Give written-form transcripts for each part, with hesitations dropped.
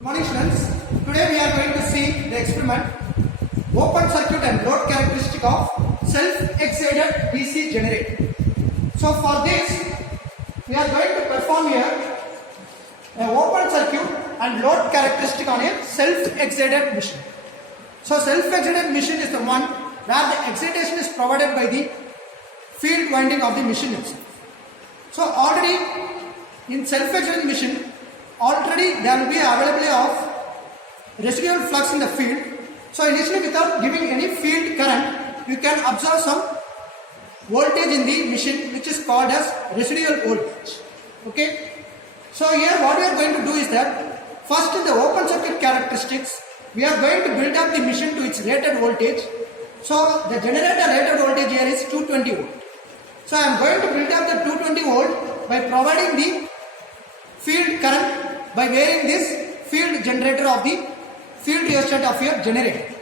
Good morning students. Today we are going to see the experiment open circuit and load characteristic of self-excited DC generator. So for this we are going to perform here an open circuit and load characteristic on a self-excited machine. So self-excited machine is the one where the excitation is provided by the field winding of the machine itself. So already in self-excited machine already there will be availability of residual flux in the field. So initially without giving any field current, you can observe some voltage in the machine which is called as residual voltage. Okay. So here what we are going to do is that first in the open circuit characteristics, we are going to build up the machine to its rated voltage. So the generator rated voltage here is 220 volt. So I am going to build up the 220 volt by providing the field current by varying this field generator of the field rheostat of your generator.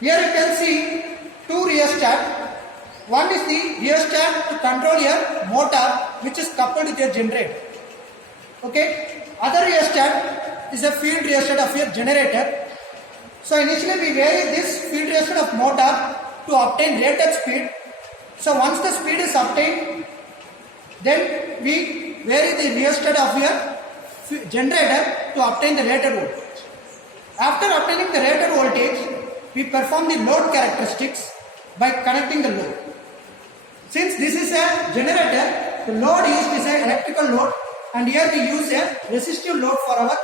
Here you can see two rheostat. One is the rheostat to control your motor which is coupled with your generator. Okay. Other rheostat is a field rheostat of your generator. So initially we vary this field rheostat of motor to obtain rated speed. So once the speed is obtained, then we vary the rheostat of your generator to obtain the rated voltage. After obtaining the rated voltage, we perform the load characteristics by connecting the load. Since this is a generator, the load used is an electrical load, and here we use a resistive load for our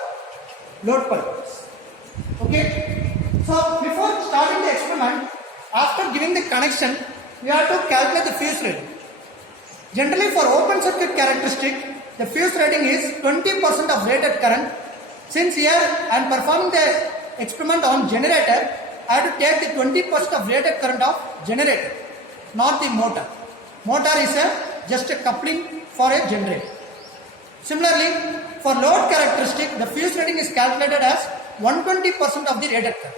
load purpose. Okay. So before starting the experiment, after giving the connection, we have to calculate the fuse rating. Generally for open circuit characteristic, the fuse rating is 20% of rated current. Since here I am performing the experiment on generator, I have to take the 20% of rated current of generator, not the motor. Motor is just a coupling for a generator. Similarly, for load characteristic, the fuse rating is calculated as 120% of the rated current.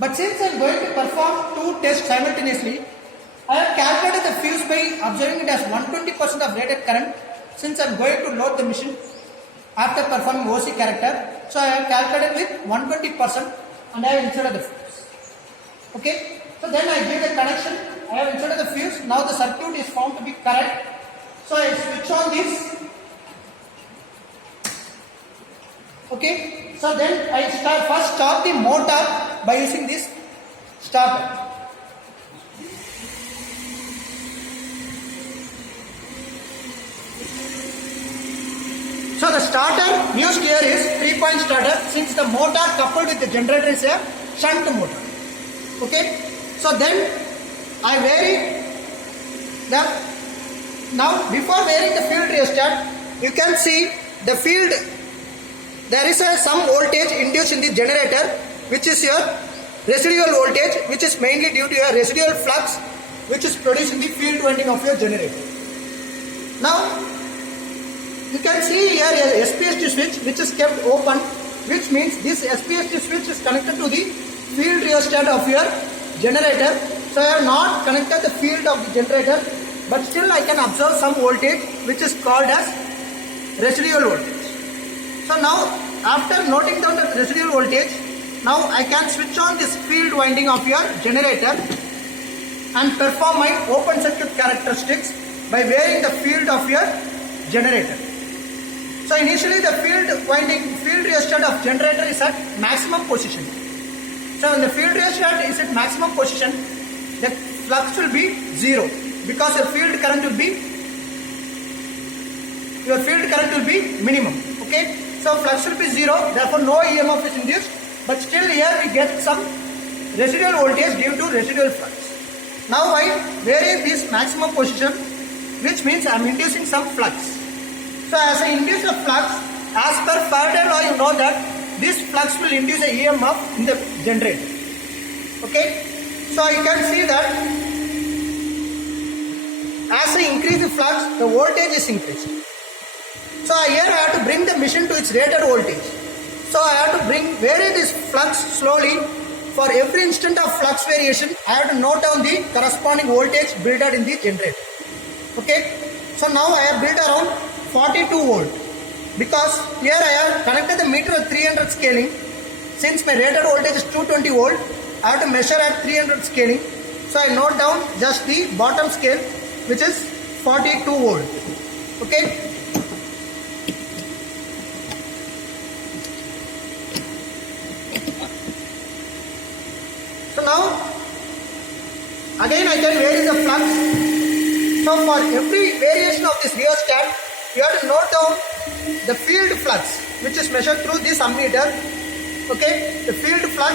But since I am going to perform two tests simultaneously, I have calculated the fuse by observing it as 120% of rated current. Since I am going to load the machine after performing OC character, so I have calculated with 120% and I have inserted the fuse. Okay. So then I give the connection, I have inserted the fuse. Now the circuit is found to be correct. So I switch on this. Okay. So then I first start the motor by using this starter. So the starter used here is 3-point starter, since the motor coupled with the generator is a shunt motor. Okay. So then I vary the, now before varying the field rheostat, you can see the field, there is some voltage induced in the generator which is your residual voltage, which is mainly due to your residual flux which is produced in the field winding of your generator. Now you can see here a SPST switch which is kept open, which means this SPST switch is connected to the field rheostat of your generator. So I have not connected the field of the generator, but still I can observe some voltage which is called as residual voltage. So now after noting down the residual voltage, now I can switch on this field winding of your generator and perform my open circuit characteristics by varying the field of your generator. So initially the field rheostat of generator is at maximum position. So when the field rheostat is at maximum position, the flux will be 0 because your field current will be minimum. Okay. So flux will be 0, therefore no EMF is induced, but still here we get some residual voltage due to residual flux. Now I vary this maximum position, which means I am inducing some flux. So as I induce a flux, as per Faraday law, you know that this flux will induce a EMF in the generator. Okay. So you can see that as I increase the flux, the voltage is increased. So here I have to bring the machine to its rated voltage. So I have to vary this flux slowly. For every instant of flux variation, I have to note down the corresponding voltage built in the generator. Okay. So now I have built around 42 volt. because here I have connected the meter at 300 scaling. Since my rated voltage is 220 volt, I have to measure at 300 scaling. So I note down just the bottom scale, which is 42 volt. Okay. So now again I can vary the flux. So for every variation of this rheostat, you have to note down the field flux, which is measured through this ammeter. Okay, the field flux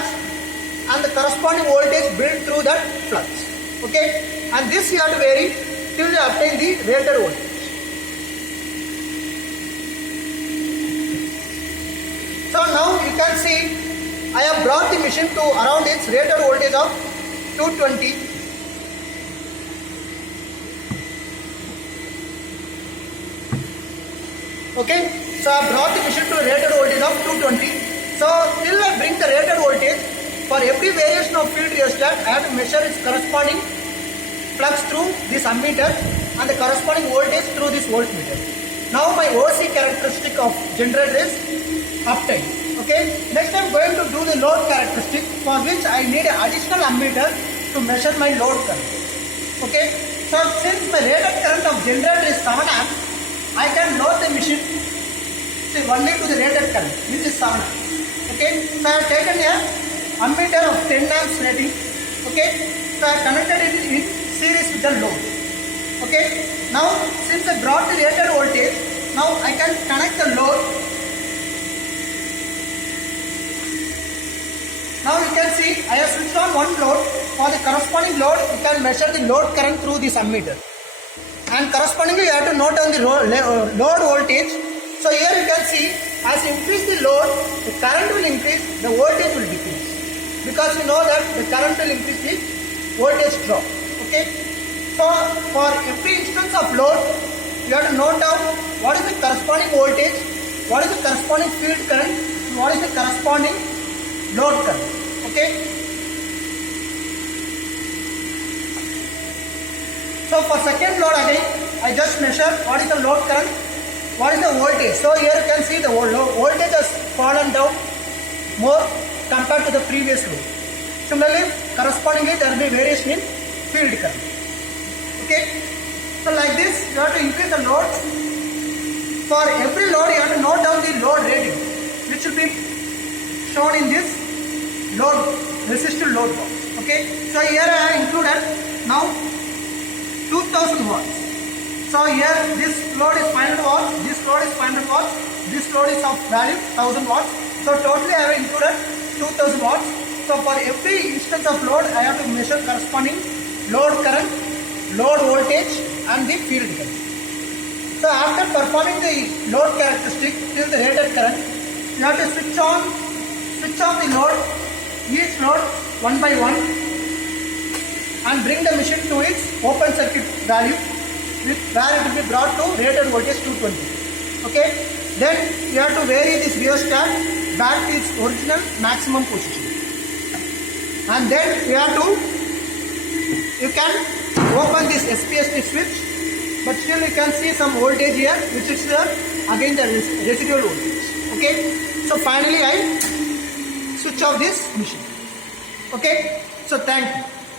and the corresponding voltage built through that flux. Okay, and this you have to vary till you obtain the rated voltage. So now you can see I have brought the machine to around its rated voltage of 220. Okay, so I brought the machine to a rated voltage of 220. So till I bring the rated voltage, for every variation of field rheostat, I have to measure its corresponding flux through this ammeter and the corresponding voltage through this voltmeter. Now my OC characteristic of generator is obtained. Okay, next I am going to do the load characteristic, for which I need an additional ammeter to measure my load current. Okay, so since my rated current of generator is 7 amps, I can load the machine only to the rated current, which is 7 amps. Okay, so I have taken a ammeter of 10 amps rating. Okay, so I have connected it in series with the load. Okay, now since I brought the rated voltage, now I can connect the load. Now you can see I have switched on one load. For the corresponding load, you can measure the load current through this ammeter. And correspondingly, you have to note down the load voltage. So here you can see, as you increase the load, the current will increase, the voltage will decrease. Because you know that the current will increase, the voltage drop. Okay. So for every instance of load, you have to note down what is the corresponding voltage, what is the corresponding field current, and what is the corresponding load current. Okay. So for second load again, I just measure what is the load current, what is the voltage. So here you can see the voltage has fallen down more compared to the previous load. Similarly, correspondingly there will be variation in field current. Okay. So like this, you have to increase the load. For every load, you have to note down the load rating, which will be shown in this load resistive load box. Okay. So here I have included now 2000 watts. So here this load is 500 watts, this load is 500 watts, this load is of value 1000 watts. So totally I have included 2000 watts. So for every instance of load, I have to measure corresponding load current, load voltage and the field current. So after performing the load characteristic till the rated current, you have to switch off the load, each load one by one, and bring the machine to its open circuit value, where it will be brought to rated voltage 220. Okay. Then you have to vary this rheostat back to its original maximum position. And then you can open this SPST switch, but still you can see some voltage here, which is again the residual voltage. Okay. So finally I switch off this machine. Okay. So thank you.